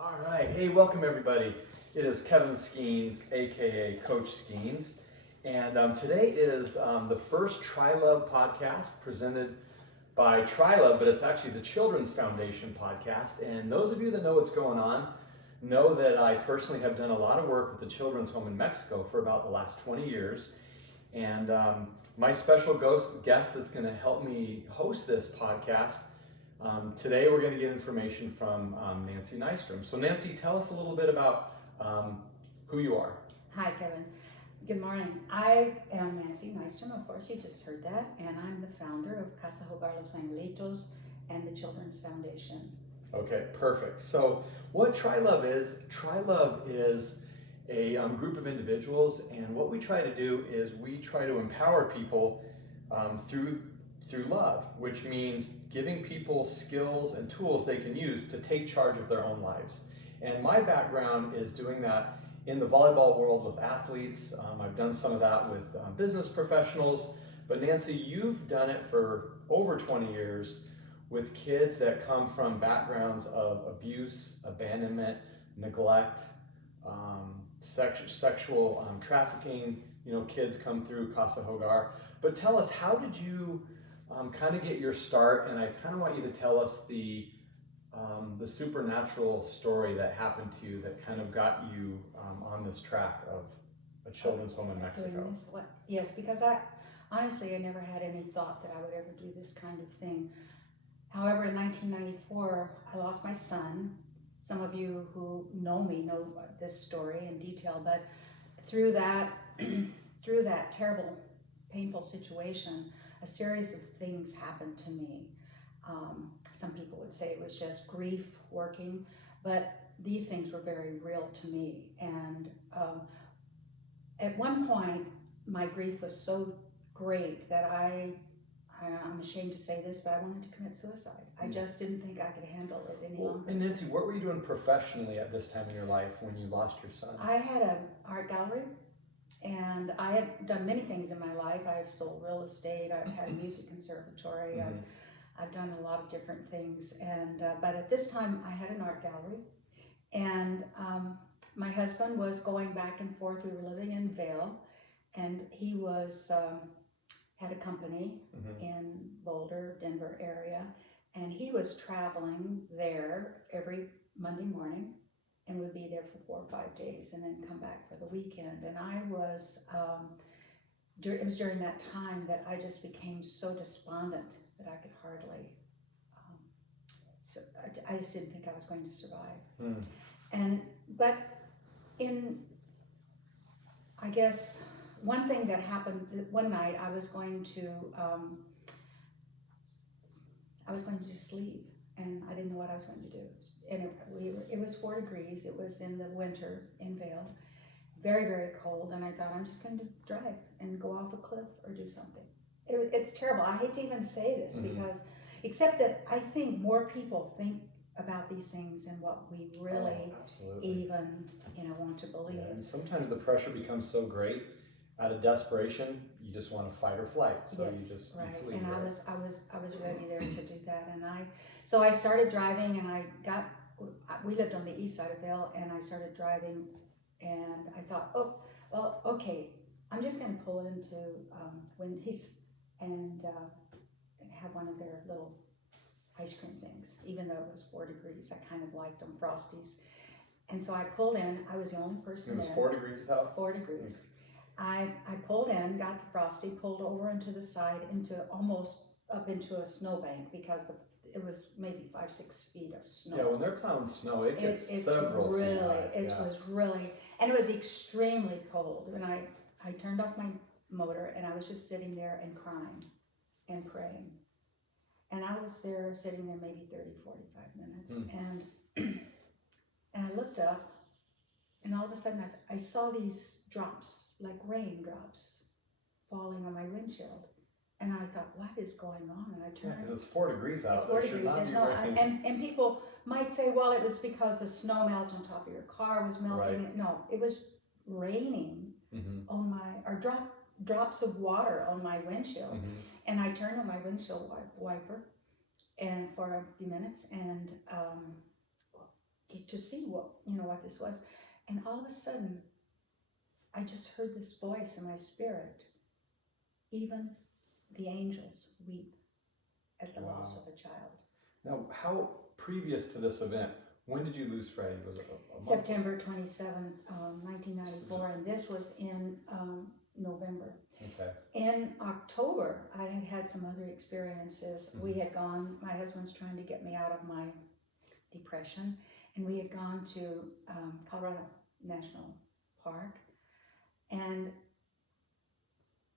All right, hey, welcome everybody. It is Kevin Skeens, aka Coach Skeens, and today is the first TriLove podcast presented by TriLove, but it's actually the Children's Foundation podcast. And those of you that know what's going on know that I personally have done a lot of work with the Children's Home in Mexico for about the last 20 years. And my special guest that's going to help me host this podcast. Today we're going to get information from Nancy Nystrom. So Nancy, tell us a little bit about who you are. Hi, Kevin. Good morning. I am Nancy Nystrom, of course, you just heard that, and I'm the founder of Casa Hogar Los Angelitos and the Children's Foundation. Okay, perfect. So what TriLove is a group of individuals, and what we try to do is we try to empower people through love, which means giving people skills and tools they can use to take charge of their own lives. And my background is doing that in the volleyball world with athletes. I've done some of that with business professionals, but Nancy, you've done it for over 20 years with kids that come from backgrounds of abuse, abandonment, neglect, sexual trafficking. You know, kids come through Casa Hogar. But tell us, how did you kind of get your start? And I kind of want you to tell us the supernatural story that happened to you that kind of got you on this track of a children's home in Mexico. Yes, because honestly, I never had any thought that I would ever do this kind of thing. However, in 1994, I lost my son. Some of you who know me know this story in detail, but through that terrible, painful situation, a series of things happened to me. Some people would say it was just grief working, but these things were very real to me. And at one point, my grief was so great that I'm ashamed to say this, but I wanted to commit suicide. I just didn't think I could handle it any longer. And Nancy, what were you doing professionally at this time in your life when you lost your son? I had an art gallery, and I had done many things in my life. I've sold real estate, I've had a music conservatory, Mm-hmm. I've done a lot of different things. And but at this time, I had an art gallery, and my husband was going back and forth. We were living in Vail, and he was had a company Mm-hmm. in Boulder, Denver area, and he was traveling there every Monday morning and would be there for 4 or 5 days and then come back for the weekend. And I was, it was during that time that I just became so despondent that I could hardly, so I just didn't think I was going to survive. But I guess, one thing that happened one night, I was going to just leave, and I didn't know what I was going to do. And it was 4 degrees. It was in the winter in Vail, very, very cold. And I thought, I'm just going to drive and go off a cliff or do something. It's terrible. I hate to even say this, because, except that I think more people think about these things than what we really even want to believe. Yeah, and sometimes the pressure becomes so great. Out of desperation, you just want to fight or flight, so yes, you flee. And I was ready there to do that, and so I started driving, and we lived on the east side of Vail, and I started driving, and I thought, oh, well, okay, I'm just going to pull into Wendy's and have one of their little ice cream things, even though it was 4 degrees. I kind of liked them, Frosties, and so I pulled in. I was the only person there. It was 4 degrees out? 4 degrees. I pulled in, got the Frosty, pulled over into the side, almost up into a snowbank, because it was maybe 5-6 feet of snow. Yeah, when they're plowing snow, it gets several feet high. It was really, and it was extremely cold. And I turned off my motor, and I was just sitting there and crying and praying. And I was there, sitting there maybe 30, 45 minutes. And I looked up, and all of a sudden, I saw these drops, like raindrops, falling on my windshield. And I thought, what is going on? And I turned. Yeah, because it's 4 degrees out. It's 4 degrees. And people might say, well, it was because the snow melt on top of your car was melting. Right. No, it was raining on drops of water on my windshield. And I turned on my windshield wiper and for a few minutes, and to see what this was. And all of a sudden, I just heard this voice in my spirit. Even the angels weep at the loss of a child. Now, how previous to this event, when did you lose Freddie? Was it a month? September 27, 1994, and this was in November. Okay. In October, I had had some other experiences. We had gone, my husband's trying to get me out of my depression, and we had gone to Colorado National Park, and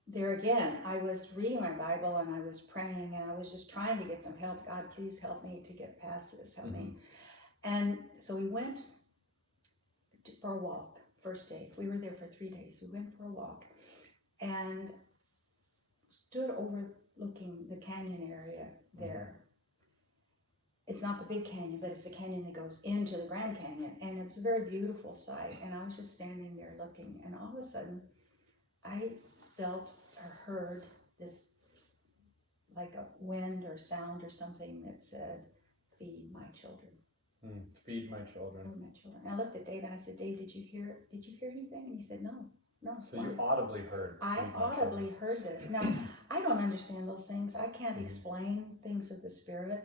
there again, I was reading my Bible and I was praying and I was just trying to get some help. God, please help me to get past this, help me. And so we went for a walk, first day. We were there for 3 days. We went for a walk and stood overlooking the canyon area there. It's not the big canyon, but it's the canyon that goes into the Grand Canyon. And it was a very beautiful sight. And I was just standing there looking. And all of a sudden, I felt or heard this, like a wind or sound or something that said, "Feed my children." Feed my children. Feed my children. And I looked at Dave and I said, "Dave, did you hear anything?" And he said, "No." So you audibly heard. I audibly heard this. Now, I don't understand those things. I can't explain things of the spirit.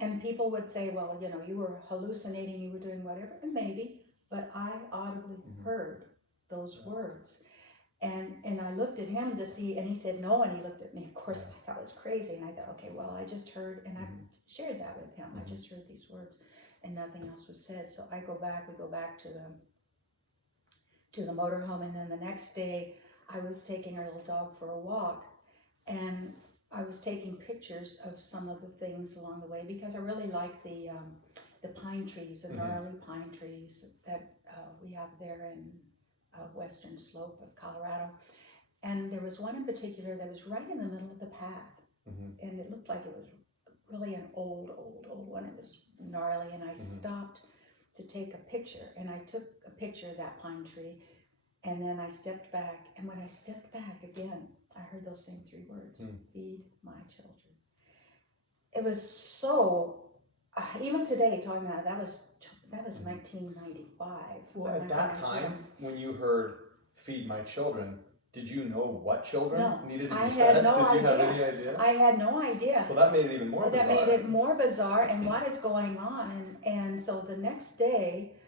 And people would say, well, you were hallucinating, you were doing whatever, and maybe, but I audibly heard those words. And I looked at him to see, and he said no, and he looked at me. Of course, I thought it was crazy, and I thought, okay, well, I just heard, and I shared that with him. I just heard these words, and nothing else was said. So we go back to the motorhome, and then the next day, I was taking our little dog for a walk, and I was taking pictures of some of the things along the way because I really like the pine trees, the gnarly pine trees that we have there in western slope of Colorado. And there was one in particular that was right in the middle of the path. And it looked like it was really an old one. It was gnarly, and I stopped to take a picture, and I took a picture of that pine tree, and then I stepped back, and when I stepped back again, I heard those same 3 words, "Feed my children." It was so, even today, talking about it, that was 1995. Well, at that time, when you heard "feed my children," did you know what children needed to be fed? Had no Did you idea. have any idea? I had no idea. So that made it even more bizarre. That made it more bizarre, and what is going on? And so the next day,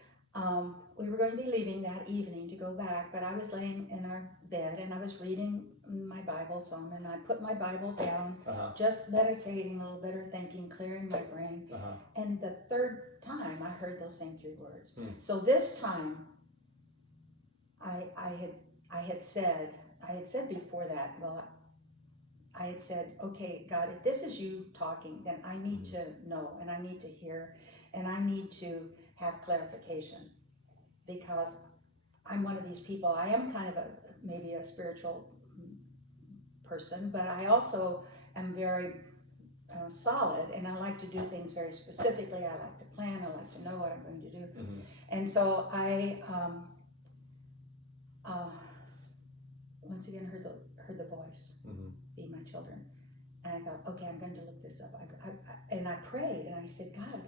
we were going to be leaving that evening to go back, but I was laying in our bed and I was reading my Bible some, and I put my Bible down, just meditating a little bit or thinking, clearing my brain. And the third time I heard those same 3 words. So this time I had said before that, I had said, okay, God, if this is you talking, then I need to know, and I need to hear, and I need to have clarification, because I'm one of these people. I am kind of maybe a spiritual person, but I also am very solid, and I like to do things very specifically. I like to plan. I like to know what I'm going to do. And so I once again heard the voice, "Feed my children," and I thought, okay, I'm going to look this up. And I prayed, and I said, God,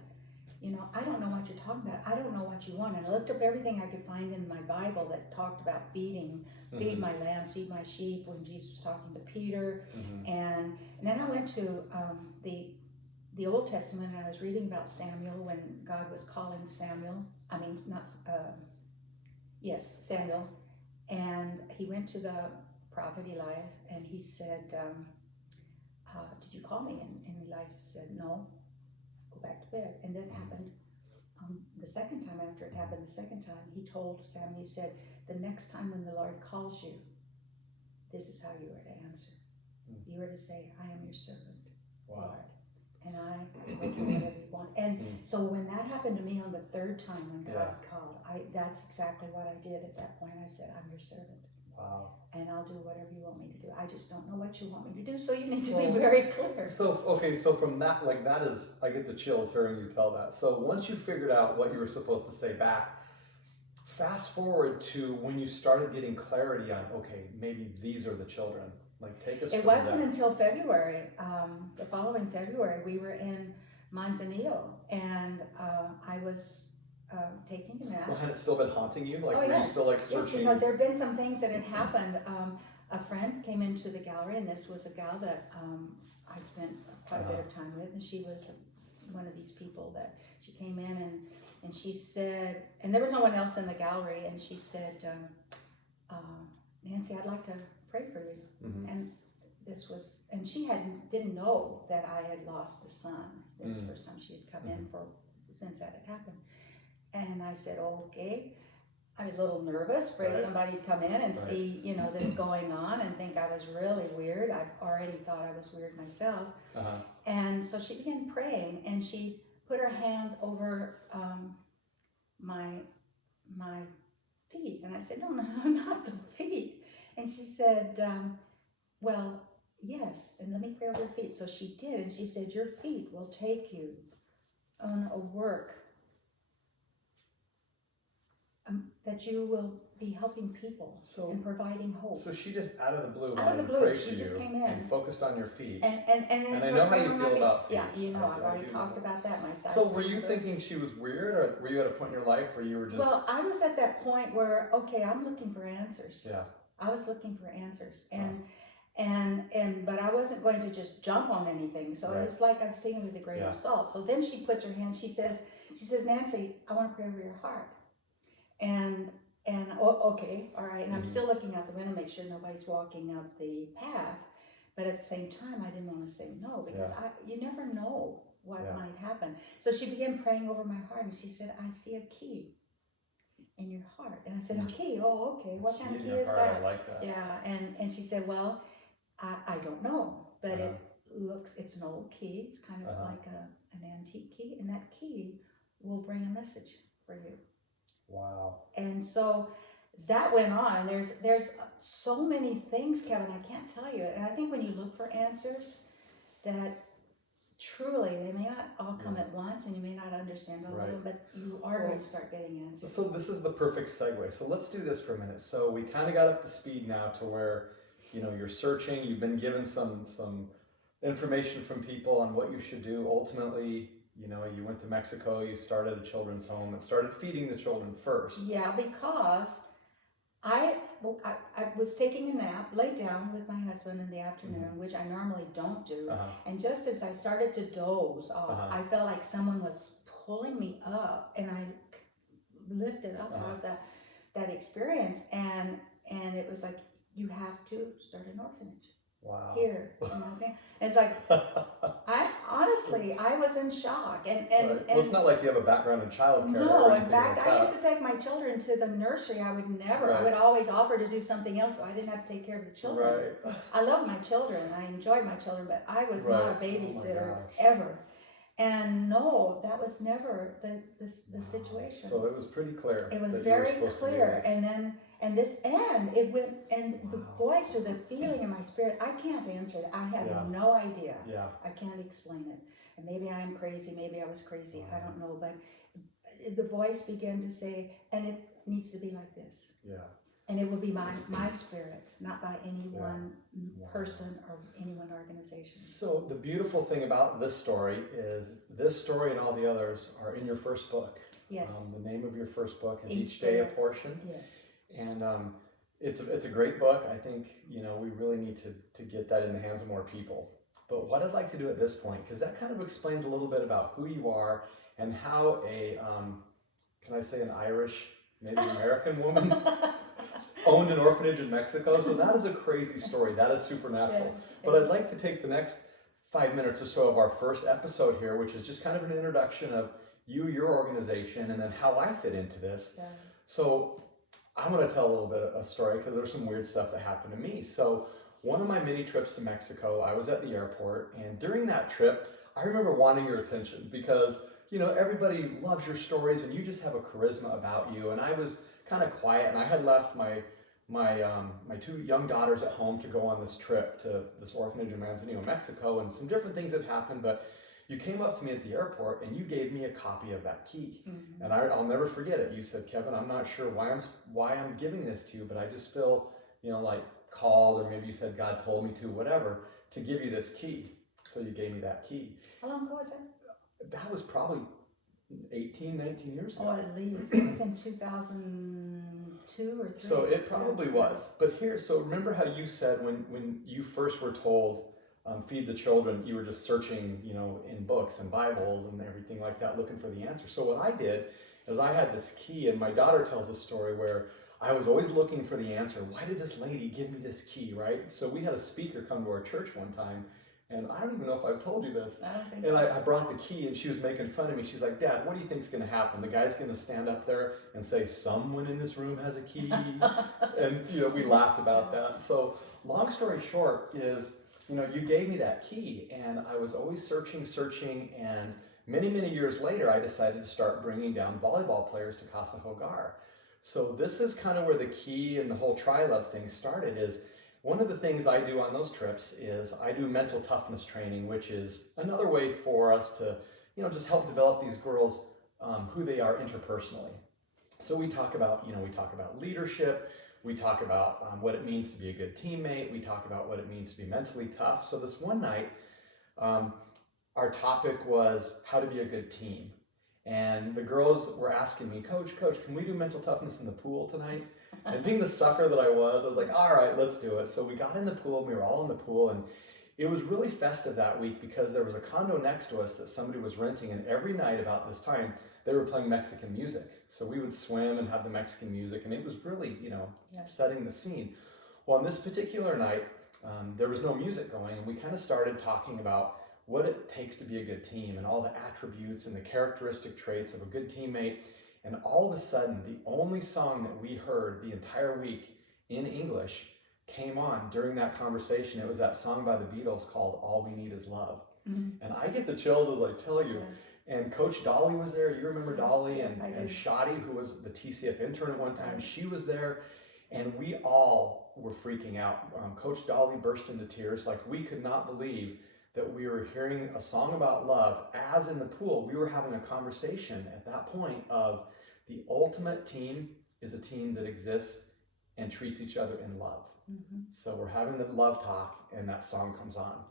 I don't know what you're talking about. I don't know what you want. And I looked up everything I could find in my Bible that talked about feeding, feed my lambs, feed my sheep, when Jesus was talking to Peter. And then I went to the Old Testament, and I was reading about Samuel when God was calling Samuel. Samuel. And he went to the prophet Elias, and he said, did you call me? And Elijah said, no, go back to bed. And this happened the second time. After it happened the second time, he told Samuel, he said, the next time when the Lord calls you, this is how you are to answer. You are to say, I am your servant, Lord, and I will do whatever you want. And so when that happened to me on the 3rd time when God called, that's exactly what I did at that point. I said, I'm your servant. Wow. And I'll do whatever you want me to do. I just don't know what you want me to do, so you need to be very clear. So from that, that is, I get the chills hearing you tell that. So once you figured out what you were supposed to say back, fast forward to when you started getting clarity on, okay, maybe these are the children. Take us. It wasn't until February, the following February, we were in Manzanillo, and I was taking a nap. Well, had it still been haunting you? Like, Oh, were you yes. still like Yes, searching? because there have been some things that had happened. A friend came into the gallery, and this was a gal that I'd spent quite a bit of time with, and she was one of these people that she came in and she said, and there was no one else in the gallery, and she said, Nancy, I'd like to pray for you. Mm-hmm. And this was, and she didn't know that I had lost a son. It was the first time she had come in since that had happened. And I said, okay. I was a little nervous, afraid somebody'd come in and see, you know, this going on and think I was really weird. I already thought I was weird myself. And so she began praying, and she put her hand over my feet. And I said, no, not the feet. And she said, well, yes, and let me pray over your feet. So she did, and she said, your feet will take you on a work that you will be helping people and providing hope. So she just out of the blue Out of the wanted to blue, pray she for just you came in and focused on your feet. And I know how you feel about feet. Yeah, you know, I've already do. talked about that myself. So were you thinking she was weird, or were you at a point in your life where you were just... Well, I was at that point where, okay, I'm looking for answers. Yeah. I was looking for answers. But I wasn't going to just jump on anything. So it was like I was taking it with a grain of salt. So then she puts her hand, she says, Nancy, I want to pray over your heart. And okay, all right. And I'm still looking out the window, make sure nobody's walking up the path. But at the same time, I didn't want to say no, because you never know what might happen. So she began praying over my heart, and she said, I see a key in your heart. And I said, okay, what kind of key is that? I like that. Yeah, and she said, well, I don't know, but it's an old key. It's kind of like an antique key, and that key will bring a message for you. Wow. And so that went on. There's so many things, Kevin, I can't tell you. And I think when you look for answers, that truly they may not all come at once, and you may not understand all of them, but you are going to start getting answers. So this is the perfect segue. So let's do this for a minute. So we kind of got up to speed now to where, you know, you're searching, you've been given some information from people on what you should do. Ultimately, you know, you went to Mexico, you started a children's home and started feeding the children first. Yeah, because I was taking a nap, laid down with my husband in the afternoon, which I normally don't do. And just as I started to doze off, I felt like someone was pulling me up, and I lifted up out of that experience. And it was like, you have to start an orphanage. Wow. Here. You know what I'm saying? It's like, I was in shock. And well, it's not like you have a background in childcare. No, in fact, I used to take my children to the nursery. I would never, I would always offer to do something else so I didn't have to take care of the children. Right. I love my children. I enjoy my children, but I was not a babysitter ever. And no, that was never the situation. So it was pretty clear. It was very clear. And it went, and the voice or the feeling in my spirit, I can't answer it. I have no idea. Yeah. I can't explain it. And maybe I'm crazy, maybe I was crazy, I don't know. But the voice began to say, and it needs to be like this. Yeah. And it will be my spirit, not by any one person or any one organization. So the beautiful thing about this story is this story and all the others are in your first book. Yes. The name of your first book is Each Day a Portion. Yes. And it's a great book. I think, you know, we really need to get that in the hands of more people. But what I'd like to do at this point, because that kind of explains a little bit about who you are and how can I say an Irish, maybe American woman owned an orphanage in Mexico. So that is a crazy story. That is supernatural. But I'd like to take the next 5 minutes or so of our first episode here, which is just kind of an introduction of you, your organization, and then how I fit into this. Yeah. So I'm going to tell a little bit of a story because there's some weird stuff that happened to me. So one of my many trips to Mexico, I was at the airport, and during that trip, I remember wanting your attention because, you know, everybody loves your stories and you just have a charisma about you. And I was kind of quiet, and I had left my two young daughters at home to go on this trip to this orphanage in Manzanillo, Mexico, and some different things had happened, but you came up to me at the airport and you gave me a copy of that key. Mm-hmm. And I'll never forget it. You said, Kevin, I'm not sure why I'm giving this to you, but I just feel, you know, like called, or maybe you said God told me to, whatever, to give you this key. So you gave me that key. How long ago was that? That was probably 18, 19 years ago. Oh, at least. It was in 2002 or 3. So it probably was. But here, so remember how you said when you first were told, feed the children, you were just searching, in books and Bibles and everything like that, looking for the answer. So what I did is I had this key, and my daughter tells a story where I was always looking for the answer. Why did this lady give me this key, right? So we had a speaker come to our church one time, and I don't even know if I've told you this. I don't think And so. I brought the key, and she was making fun of me. She's like, Dad, what do you think's going to happen? The guy's going to stand up there and say, someone in this room has a key? And, we laughed about that. So long story short is, you gave me that key, and I was always searching, and many, many years later, I decided to start bringing down volleyball players to Casa Hogar. So this is kind of where the key and the whole TriLove thing started. Is one of the things I do on those trips is I do mental toughness training, which is another way for us to, just help develop these girls who they are interpersonally. So we talk about leadership. We talk about what it means to be a good teammate. We talk about what it means to be mentally tough. So this one night, our topic was how to be a good team. And the girls were asking me, Coach, can we do mental toughness in the pool tonight? And being the sucker that I was like, all right, let's do it. So we got in the pool, and we were all in the pool, and it was really festive that week because there was a condo next to us that somebody was renting, and every night about this time, they were playing Mexican music. So we would swim and have the Mexican music, and it was really, setting the scene. Well, on this particular night, there was no music going, and we kind of started talking about what it takes to be a good team and all the attributes and the characteristic traits of a good teammate. And all of a sudden, the only song that we heard the entire week in English came on during that conversation. It was that song by the Beatles called All We Need Is Love. Mm-hmm. And I get the chills as I tell you. Yeah. And Coach Dolly was there. You remember Dolly? And Shadi, who was the TCF intern at one time, she was there. And we all were freaking out. Coach Dolly burst into tears. Like, we could not believe that we were hearing a song about love. As in the pool, we were having a conversation at that point of the ultimate team is a team that exists and treats each other in love. Mm-hmm. So we're having the love talk, and that song comes on.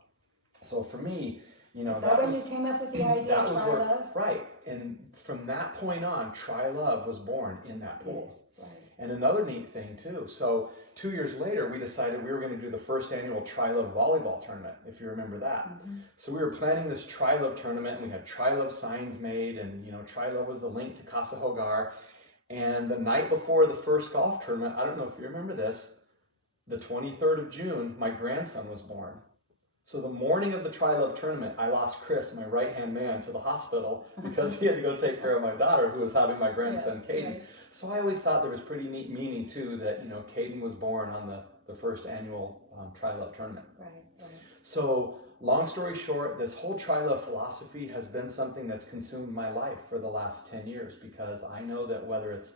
So for me, is that when you came up with the idea of TriLove? Right. And from that point on, TriLove was born in that pool. Yes, right. And another neat thing too. So 2 years later, we decided we were going to do the first annual TriLove volleyball tournament, if you remember that. Mm-hmm. So we were planning this TriLove tournament, and we had TriLove signs made, and TriLove was the link to Casa Hogar. And the night before the first golf tournament, I don't know if you remember this, the 23rd of June, my grandson was born. So the morning of the TriLove tournament, I lost Chris, my right-hand man, to the hospital because he had to go take care of my daughter who was having my grandson, Caden. Right. So I always thought there was pretty neat meaning too that, Caden was born on the first annual TriLove tournament. Right. So long story short, this whole TriLove philosophy has been something that's consumed my life for the last 10 years because I know that whether it's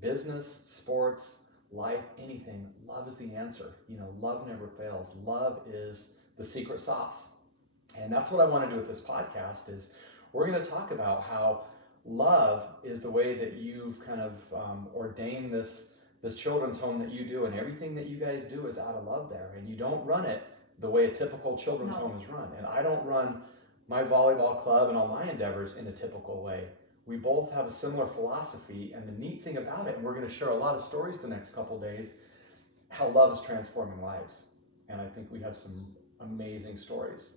business, sports, life, anything, love is the answer. Love never fails. Love is the secret sauce. And that's what I want to do with this podcast is we're going to talk about how love is the way that you've kind of ordained this children's home that you do, and everything that you guys do is out of love there, and you don't run it the way a typical children's home is run. And I don't run my volleyball club and all my endeavors in a typical way. We both have a similar philosophy, and the neat thing about it, and we're going to share a lot of stories the next couple of days, how love is transforming lives. And I think we have some amazing stories.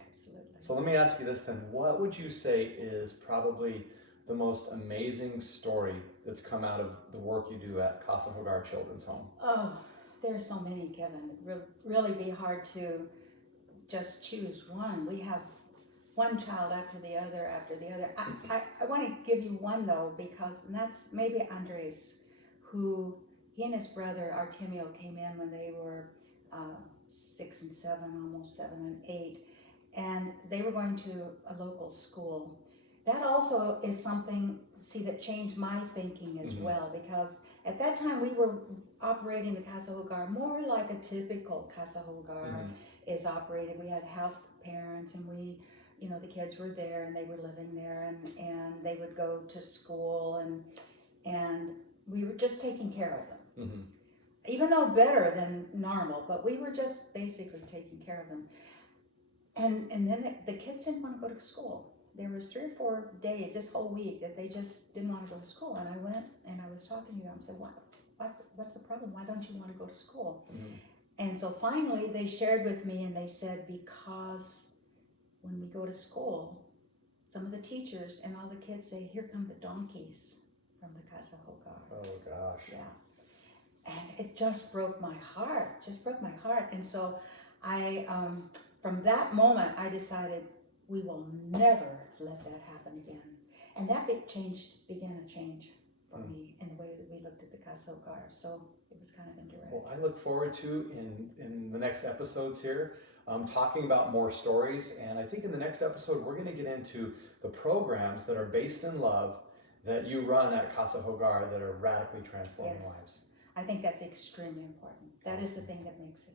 Absolutely. So let me ask you this then. What would you say is probably the most amazing story that's come out of the work you do at Casa Hogar Children's Home? Oh, there are so many, Kevin. It would really be hard to just choose one. We have one child after the other. I want to give you one though, because that's maybe Andres, who he and his brother Artemio came in when they were 6 and 7, almost 7 and 8, and they were going to a local school. That also is something, that changed my thinking as mm-hmm. well, because at that time we were operating the Casa Hogar more like a typical Casa Hogar mm-hmm. is operated. We had house parents, and we, the kids were there and they were living there, and they would go to school, and we were just taking care of them. Mm-hmm. Even though better than normal, but we were just basically taking care of them. And then the kids didn't want to go to school. there was 3 or 4 days this whole week that they just didn't want to go to school. And I went and I was talking to them. I said, what's the problem? Why don't you want to go to school? Mm-hmm. And so finally they shared with me and they said, because when we go to school, some of the teachers and all the kids say, here come the donkeys from the Casa Hogar. Oh gosh. Yeah. And it just broke my heart, And so I, from that moment, I decided we will never let that happen again. And that began a change for me in the way that we looked at the Casa Hogar. So it was kind of indirect. Well, I look forward to in the next episodes here, talking about more stories. And I think in the next episode, we're going to get into the programs that are based in love that you run at Casa Hogar that are radically transforming lives. I think that's extremely important. That is the thing that makes it.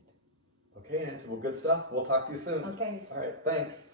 Okay, Nancy. Well, good stuff. We'll talk to you soon. Okay. All right. Thanks.